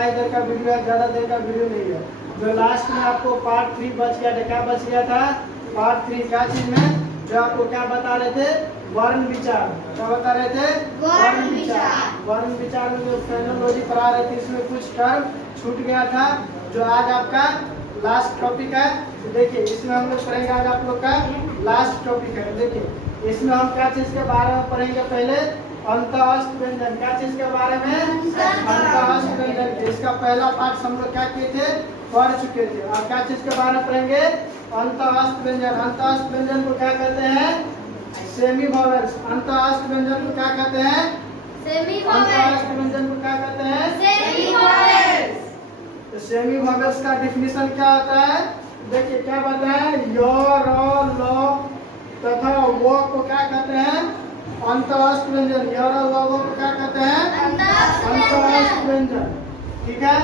ज़्यादा ही देर का वीडियो है, ज़्यादा देर का वीडियो नहीं है। जो लास्ट में आपको पार्ट 3 बच गया था, क्या बच गया था? पार्ट 3 क्या चीज में? जो आपको क्या बता रहे थे? वर्ण विचार। क्या बता रहे थे? वर्ण विचार। वर्ण विचार में जो फेनोलॉजी पढ़ा रहे थे, इसमें कुछ टर्म छूट गया था, जो आज आपका लास्ट टॉपिक है। तो देखिए इसमें हम लोग पढ़ेंगे, आज आप लोग का लास्ट टॉपिक है। देखिए इसमें हम क्या चीज के बारे में पढ़ेंगे? पहले अंतःस्थ व्यंजन। क्या चीज के बारे में? अंतःस्थ व्यंजन। इसका पहला पार्ट हम लोग क्या किए थे? पढ़ चुके थे। अब क्या चीज के बारे में पढ़ेंगे? अंतःस्थ व्यंजन। अंतःस्थ व्यंजन को क्या कहते हैं? Semi vowels. अंतःस्थ व्यंजन को क्या कहते हैं? सेमी अंतःस्थ व्यंजन को क्या कहते हैं? Semi vowels. तो सेमी वॉवेल्स का डिफिनीशन क्या होता है? देखिए क्या बताएं, य, र, ल तथा व को क्या कहते हैं? अंतःस्थ व्यंजन। य, र, ल, व को क्या कहते हैं? अंतःस्थ व्यंजन। ठीक है।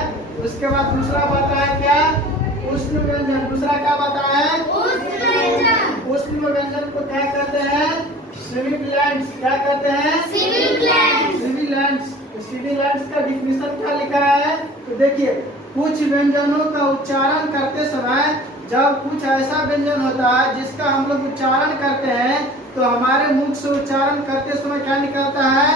उसके बाद दूसरा बताया क्या? उष्ण व्यंजन। दूसरा क्या बताया है? उष्ण व्यंजन। उष्ण व्यंजन को क्या कहते हैं? सिबिलेंट्स। क्या कहते हैं? सिबिलेंट्स। सिबिलेंट्स। सिबिलेंट्स का डिफिनीशन क्या लिखा है? तो देखिए कुछ व्यंजनों का उच्चारण करते समय जब कुछ ऐसा व्यंजन होता है जिसका हम लोग उच्चारण करते हैं तो हमारे मुख से उच्चारण करते समय क्या निकलता है?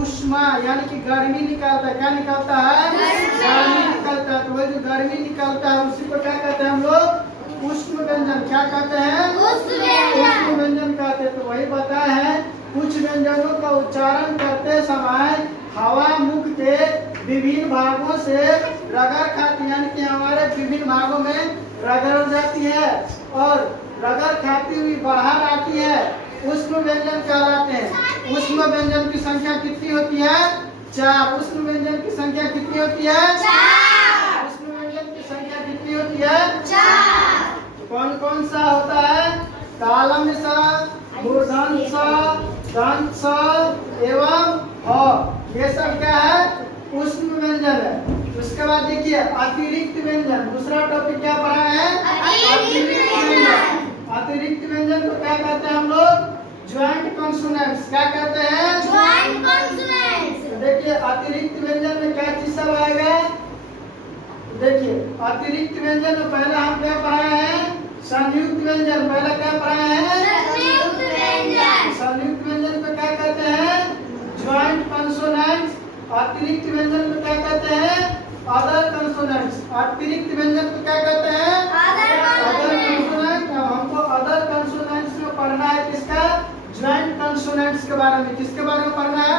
उष्मा, यानी कि गर्मी निकलता है। क्या निकलता है? गर्मी निकलता है। तो वही जो गर्मी निकलता है उसी को क्या कहते हैं हम लोग? उष्ण व्यंजन। क्या कहते हैं? उष्ण व्यंजन कहते हैं। तो वही बताया है, कुछ व्यंजनों का उच्चारण करते समय हवा मुख के विभिन्न भागों से रगड़ खाती, यानी कि हमारे विभिन्न भागों में रगड़ जाती है और रगड़ खाती हुई बाहर आती है। उष्ण व्यंजन कहलाते हैं। उष्ण व्यंजन की संख्या कितनी होती है? 4। उष्ण व्यंजन की संख्या कितनी होती है? 4। उष्ण व्यंजन की संख्या कितनी होती है? 4। कौन कौन सा होता है? तालम सा, मूर्धन सा, दंत सा एवं ह। ये सब क्या है? उष्ण व्यंजन है। उसके बाद देखिए अतिरिक्त व्यंजन। दूसरा टॉपिक क्या पढ़ा है? अतिरिक्त व्यंजन। अतिरिक्त व्यंजन को क्या कहते हैं हम लोग? Joint consonants. क्या कहते हैं? Joint consonants. तो देखिए अतिरिक्त व्यंजन में क्या चीज सब आएगा? देखिए अतिरिक्त व्यंजन में पहला हम क्या पढ़ाए हैं? संयुक्त व्यंजन। पहला क्या पढ़ाए हैं? संयुक्त व्यंजन। संयुक्त व्यंजन को क्या कहते हैं? Joint consonants. अतिरिक्त व्यंजन को क्या कहते हैं? Other consonants. अतिरिक्त व्यंजन को क्या कहते हैं? Other consonant. अब हमको अदर कॉन्सोनेंट्स में पढ़ना है किसका? ज्वाइंट कॉन्सोनेंट्स के बारे में। किसके बारे में पढ़ना है?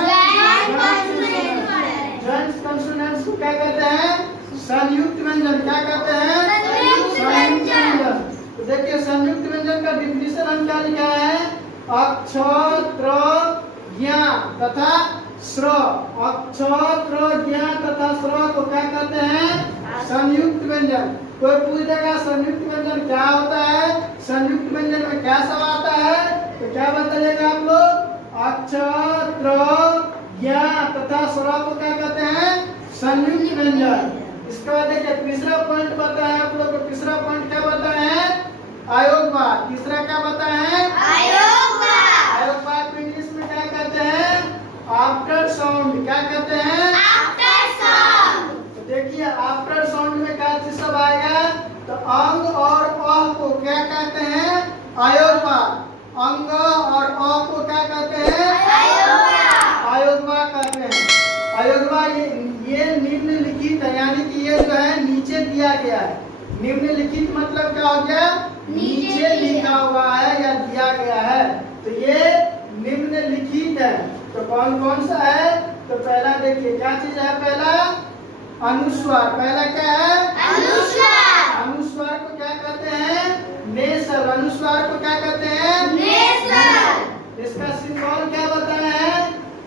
ज्वाइंट कॉन्सोनेंट्स को क्या कहते हैं? संयुक्त व्यंजन। क्या कहते हैं? संयुक्त व्यंजन। तो देखिए संयुक्त व्यंजन का डिफिनीशन हम क्या लिखा है? अक्ष, त्र, ज्ञ तथा स्र। अक्ष, त्र, ज्ञ तथा स्र को क्या कहते हैं? संयुक्त व्यंजन। कोई पूछ देगा संयुक्त व्यंजन क्या होता है, संयुक्त व्यंजन में क्या सब आता है, तो क्या बताइएगा आप लोग? अक्ष, त्र, ज्ञ तथा स्र को क्या कहते हैं? संयुक्त व्यंजन। इसके बाद देखिए तीसरा पॉइंट बताया है आप लोग को। तीसरा पॉइंट क्या बताया है? अयोगवाद। तीसरा क्या बताया है? अयोगवाद। अयोगवाद को इंग्लिश में क्या कहते हैं? After sound. क्या कहते हैं? After sound. तो देखिए आफ्टर साउंड में क्या चीज सब आएगा? तो अंग और अ को क्या कहते हैं? अयोगवाद। अंग और अ को क्या कहते हैं? अयोगवाद कहते हैं। अयोगवाद ये निम्नलिखित है, यानी कि ये जो है नीचे दिया गया है। निम्नलिखित मतलब क्या हो गया? नीचे लिखा हुआ है या दिया गया है। तो ये निम्नलिखित है। तो कौन कौन सा है? तो पहला देखिए क्या चीज है? पहला अनुस्वार। पहला क्या है? अनुस्वार। अनुस्वार को क्या कहते हैं? नेसल। अनुस्वार को क्या कहते हैं? नेसल। इसका सिंबल क्या बताया है?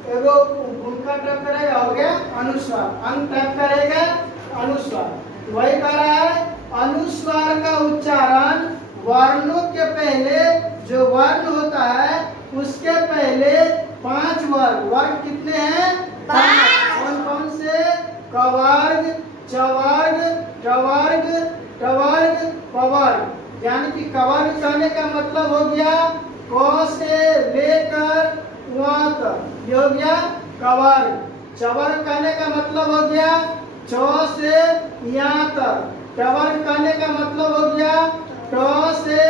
एगो भूमिका टाइप करेगा, हो गया अनुस्वार। अंग टाइप करेगा अनुस्वार। वही कह रहा है अनुस्वार का उच्चारण वर्णों के पहले जो वर्ण होता है उसके पहले 5 वर्ग। वर्ग कितने हैं? 5। कौन कौन से? कवर्ग, चवर्ग, टवर्ग, टवर्ग, पवर्ग। यानी कि कवर्ग कहने का मतलब हो गया क से लेकर वहाँ तक, ये हो गया कवर्ग। चवर्ग कहने का मतलब हो गया च से यहाँ तक। टवर कहने का मतलब हो गया ट से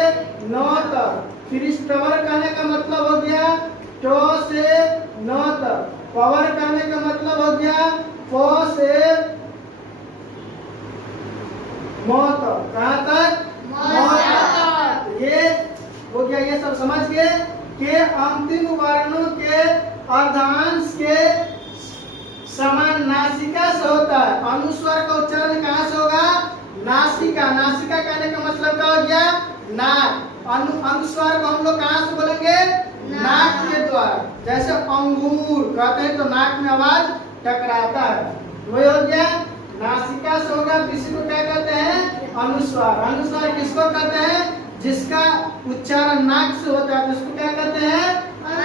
न तक। फिर इस टवर कहने का मतलब हो गया ट से न तक। पावर कहने का मतलब हो गया प से म तक। कहाँ तक? म तक। ये हो गया, ये सब समझ के अंतिम वर्णों के अर्धांश के समान नासिका से होता है। अनुस्वर का उच्चारण कहाँ से होगा? नासिका। नासिका कहने का मतलब क्या हो गया? नाक। अनुस्वर को हम लोग कहाँ से बोलेंगे? नाक के द्वारा। जैसे अंगूर कहते हैं तो नाक में आवाज टकराता है, वही हो गया नासिका से होगा। किसी को क्या कहते हैं? अनुस्वर। अनुस्वर किसको कहते हैं? जिसका उच्चारण नाक से होता है, जिसको क्या कहते हैं?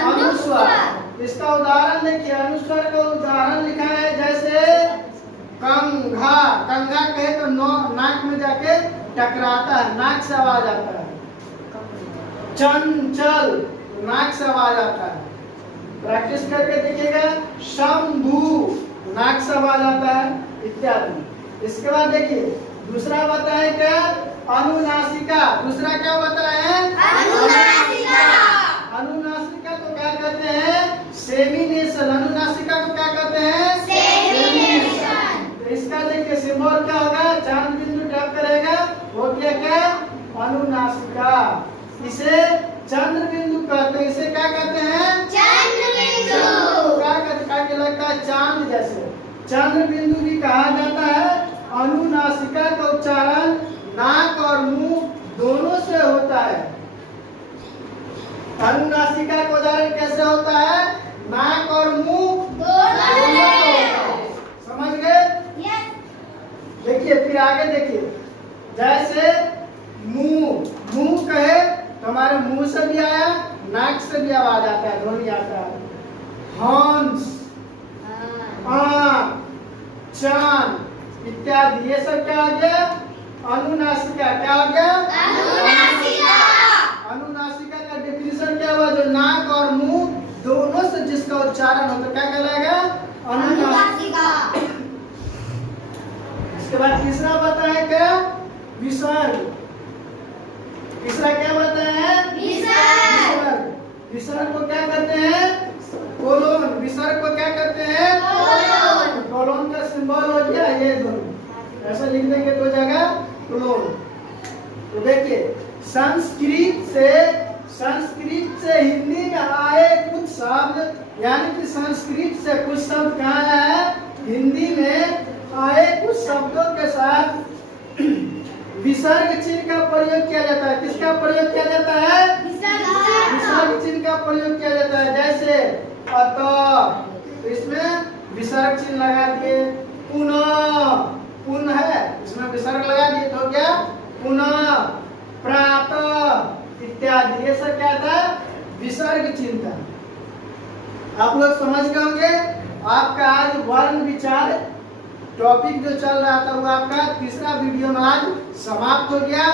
अनुस्वर। इसका उदाहरण देखिए, अनुस्वर का उदाहरण लिखा है जैसे कंघा। कंघा कहे तो नाक में जाके टकराता है, नाक से आवाज आता है। चंचल, नाक से आवाज आता है। प्रैक्टिस करके देखिएगा। शंभू, नाक से आवाज आता है, इत्यादि। इसके बाद देखिए दूसरा बताए क्या? अनुनासिका। दूसरा क्या बताए? अनुनासिका। अनुनासिका को क्या कहते हैं? सेमिनेशन। अनुनासिका को क्या कहते हैं? सेमिनेशन। तो इसका देखिए सिंबल क्या होगा? चांद बिंदु टैप करेगा, हो गया क्या? अनुनासिका। इसे चंद्र बिंदु कहते हैं। इसे क्या कहते हैं? चंद्र बिंदु। क्या कहते हैं? क्या लगता है? चांद जैसे। चंद्र बिंदु भी कहा जाता है। अनुनासिका का उच्चारण नाक और मुंह दोनों से होता है। अनुनासिका का उच्चारण कैसे होता है? नाक और मुंह दोनों से होता है। समझ गए? देखिए फिर आगे देखिए, जैसे मुंह। मुंह कहे तो हमारे मुंह से भी आया, नाक से भी आवाज आता है, ध्वनि आता है। हंस, आंख, चांद इत्यादि, ये सब क्या हो गया? अनुनासिका। क्या हो गया? अनुनासिका। अनुनासिका का डेफिनेशन क्या हुआ? जो नाक और मुंह दोनों से जिसका उच्चारण होता है क्या कहलाएगा? अनुनासिका। इसके बाद तीसरा बताया क्या? विसर्ग। तीसरा क्या बताया? विसर्ग। विसर्ग को क्या कहते हैं? कोलोन। विसर्ग को क्या कहते हैं? कोलोन। कोलोन का सिंबल हो गया ये दोनों, ऐसा लिख देंगे दो जगह कोलोन। तो देखिए संस्कृत से हिंदी में आए कुछ शब्द, यानी कि संस्कृत से कुछ शब्द कहाँ आया है? हिंदी में आए कुछ शब्दों के साथ विसर्ग चिन्ह का प्रयोग किया जाता है। किसका प्रयोग किया जाता है? विसर्ग चिन्ह का प्रयोग किया जाता है। जैसे अतः, तो इसमें विसर्ग चिन्ह लगा दिए। पुनः, पुनः है, इसमें विसर्ग लगा दिए तो क्या? पुनः। प्रातः इत्यादि, ये सब क्या था? विसर्ग चिन्ह था। आप लोग समझ गए होंगे। आपका आज वर्ण विचार टॉपिक जो चल रहा था वो आपका तीसरा वीडियो में आज समाप्त हो गया।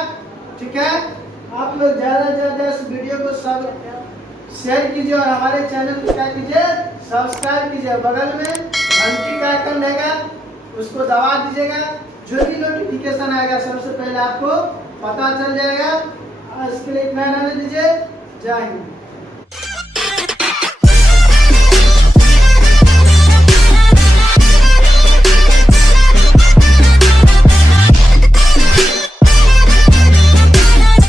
ठीक है, आप लोग ज्यादा से ज्यादा इस वीडियो को सब शेयर कीजिए और हमारे चैनल को क्या कीजिए? सब्सक्राइब कीजिए। बगल में घंटी का आइकन रहेगा, उसको दबा दीजिएगा। जो भी नोटिफिकेशन आएगा सबसे पहले आपको पता चल जाएगा। इसके लिए इतना रहने दीजिए। जय हिंद।